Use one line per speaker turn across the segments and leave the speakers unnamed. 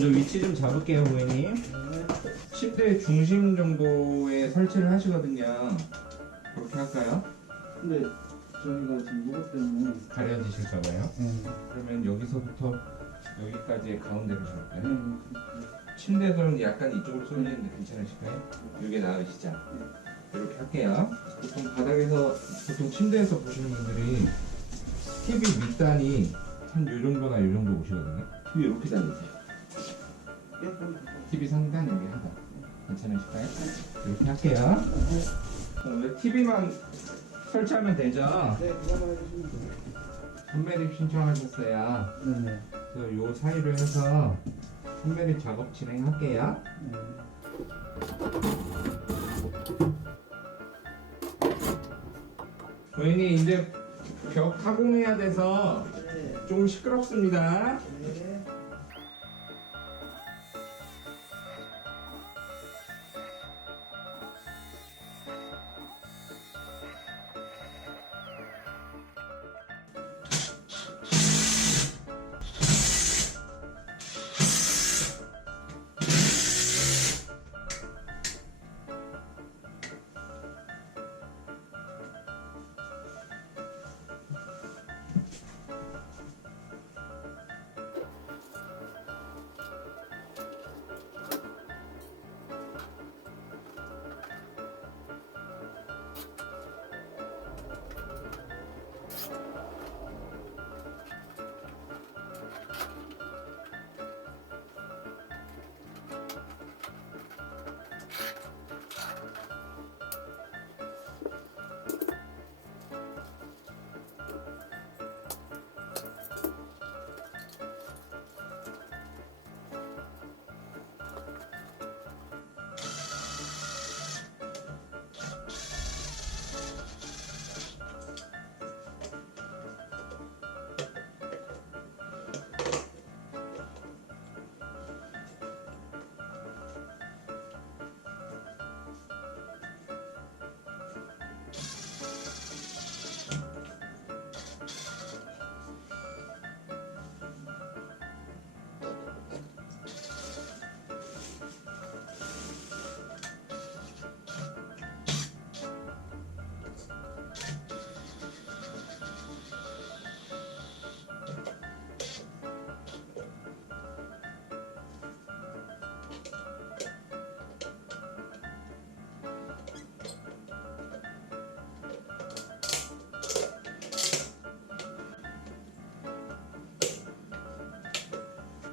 먼저 위치 좀 잡을게요, 고객님. 침대 중심 정도에 설치를 하시거든요. 그렇게 할까요?
근데 저희가 지금 무겁 때문에
가려지실까봐요.
네.
그러면 여기서부터 여기까지 가운데로 잡을까요?
네.
침대에서는 약간 이쪽으로 쏠리는데 괜찮으실까요? 이게 나으시죠? 이렇게 할게요. 보통 바닥에서 보통 침대에서 보시는 분들이 TV 밑단이 한 요 정도나 요 정도 오시거든요. TV 이렇게 다니세요. TV 상단 여기 하단. 괜찮으실까요? 이렇게 할게요. 오늘 TV만 설치하면 되죠?
네, 그거만 해주시면 돼요.
선매립 신청하셨어요.
네.
그래서 요 사이로 해서 선매립 작업 진행할게요.
네.
고객님 이제 벽 타공해야 돼서
네.
좀 시끄럽습니다.
네.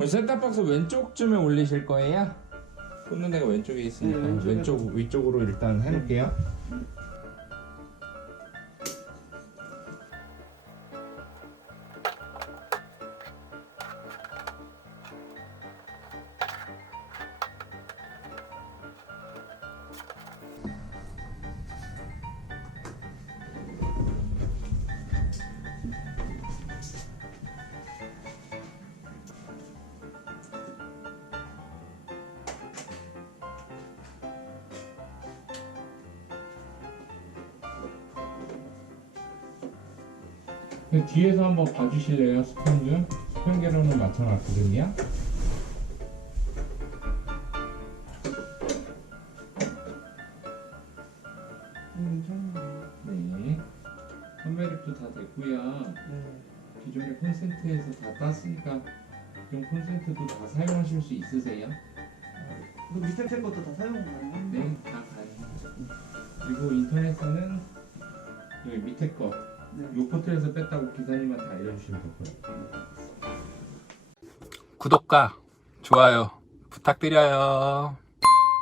셋탑박스 왼쪽쯤에 올리실 거예요? 꽂는 데가 왼쪽에 있으니까
네. 왼쪽
위쪽으로 일단 해놓을게요. 뒤에서 한번 봐주실래요? 스평 좀? 스평 계로는
맞춰놨거든요.
네. 선매립도 다 됐고요.
네.
기존의 콘센트에서 다 땄으니까 기존 콘센트도 다 사용하실 수 있으세요?
그 밑에 제 것도 다 사용 가능합니다.
네, 다 가능합니다. 그리고 인터넷에는 여기 밑에 거,
네.
요 포트에서 뺐다고 기사님한테 알려주시면 될 거예요.
구독과 좋아요 부탁드려요.